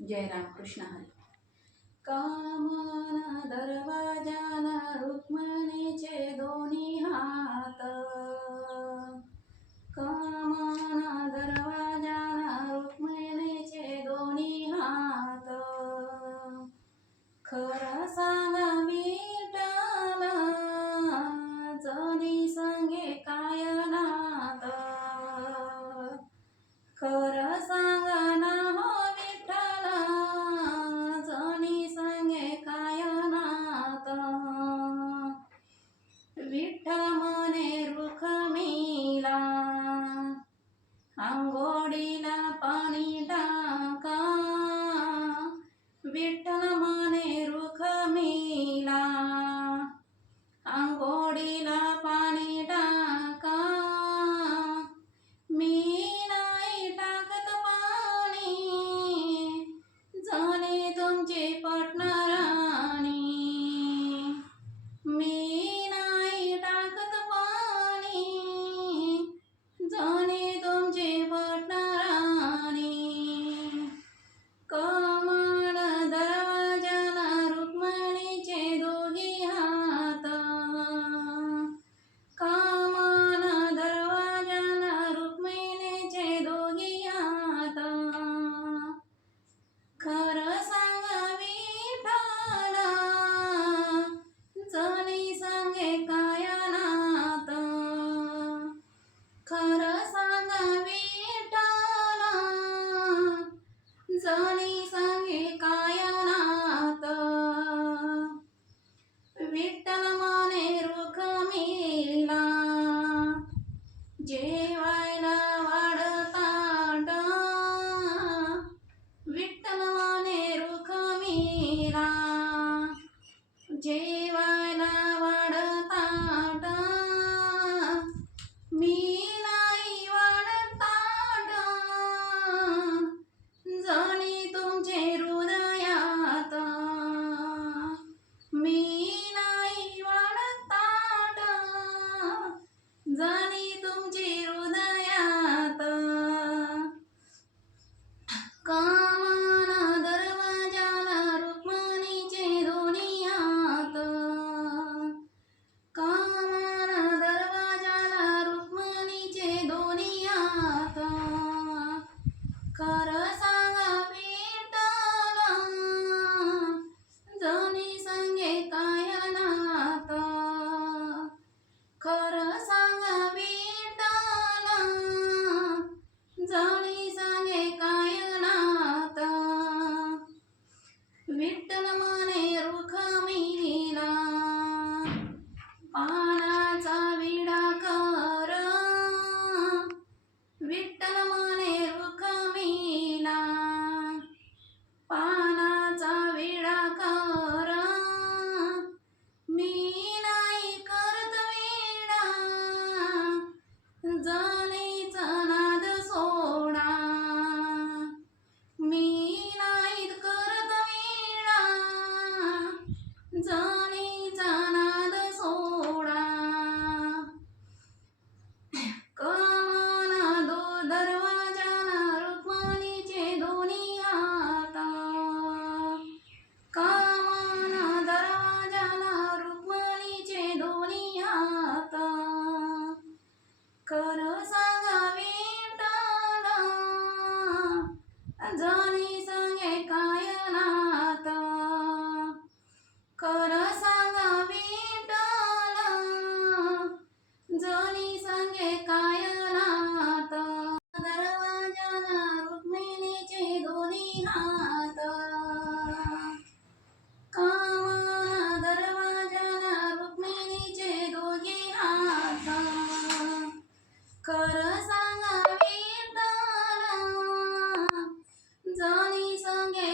जय राम कृष्ण हरी. कामना दरवाजाला रुक्मिणीचे दोन्ही हात. कामना दरवाजाला रुक्मिणीचे दोन्ही हात. खरं सांगा विठ्ठल जनी संगे काय नात. खरं सांगा ना हो विठ्ठल जनी संगे काय नात. विठ्ठल म्हणे रुक्मिणीला अंघोळीला पाणी टाका. विठ्ठल म्हणे रुक्मिणीला अंघोळीला पाणी टाका. मी नाही टाकत पाणी जणी तुमची पटणाराणी. मी नाही टाकत पाणी जणी तुमची पटणाराणी. कमळ दरवाजाला रुक्मिणीचे दोघी हात. कमळ दरवाजाला रुक्मिणीचे दोघी हात. खरं सांगा विठ्ठल जनी संगे काय नात. खरं सांगा विठ्ठल जनी संगे काय नात. विठ्ठल म्हणे रुक्मिणीला जेवायला वाढताट. विठ्ठल म्हणे रुक्मिणीला जेवायला वाढताट. मी नाही वाढताट जणी तुमचे हृदयात. मी नाही वाढताट जणी तुमची हृदयात. कामना दरवाजाला रुक्मिणीचे दोन्ही हात. कामना दरवाजाला रुक्मिणीचे दोन्ही हात. खरं सांगा विठ्ठल जनी संगे काय नात. खरं सांगा विठ्ठल जनी संगे काय नात. विठ्ठल म्हणे रुक्मिणीला पानाचा विडा कर. विठ्ठल म्हणे रुक्मिणीला पानाचा विडा कर. मी नाही करत विडा जनीचा नाद सोडा. मी नाही करत विडा जनीचा नाद सोडा. कमळा दरवाजाला रुक्मिणीचे दोन्ही हात. कमळा दरवाजाला रुक्मिणीचे दोन्ही हात. खरं सांगा विठ्ठल जनी संगे काय नात. खरं सांगा विठ्ठल जनी संगे काय नात. दरवाजाला रुक्मिणीचे दोन्ही हात. कामना दरवाजाला रुक्मिणीचे दोघी हात. खरं सांगा विठ्ठल जनी संगे